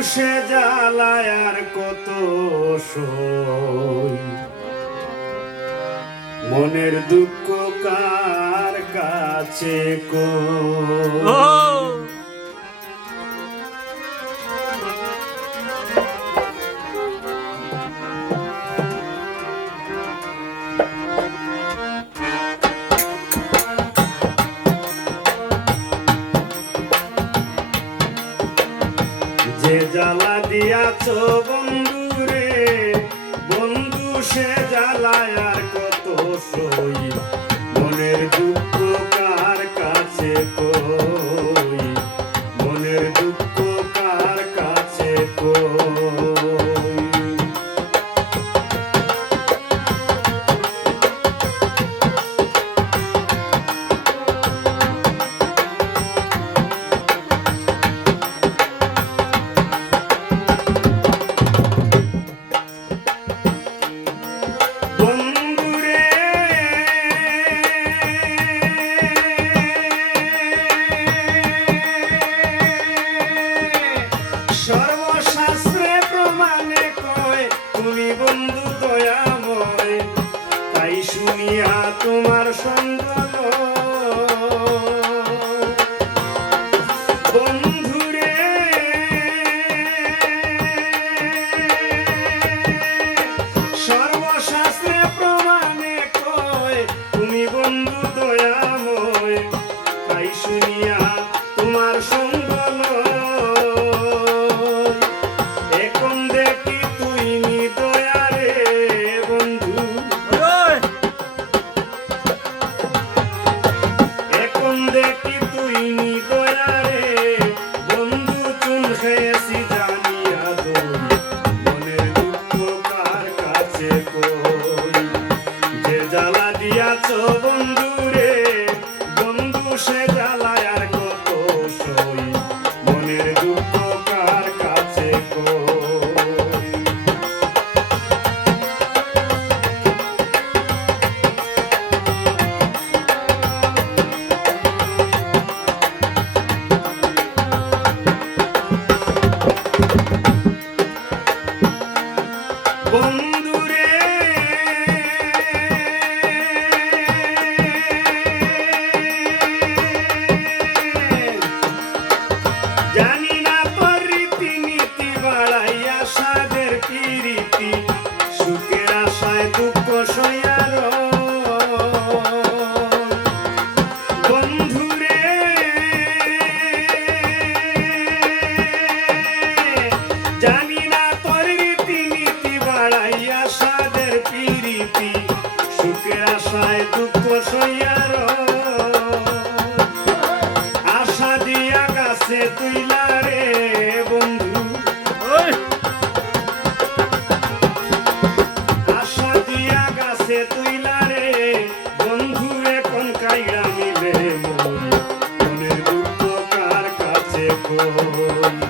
পুষে জালায়ার কত সই। মনের দুঃখ কার কাছে কো জ্বালা দিয়াছ বন্ধু রে বন্ধু সে জ্বালায় সন্ধ্যা আশা দিয়া কাছে তুইলা রে বন্ধু। আশা দিয়া কাছে তুইলা রে বন্ধু এখন কাইরা মিলে মনের দুঃখ কার কাছে কই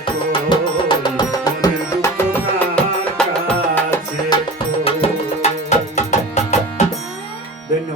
को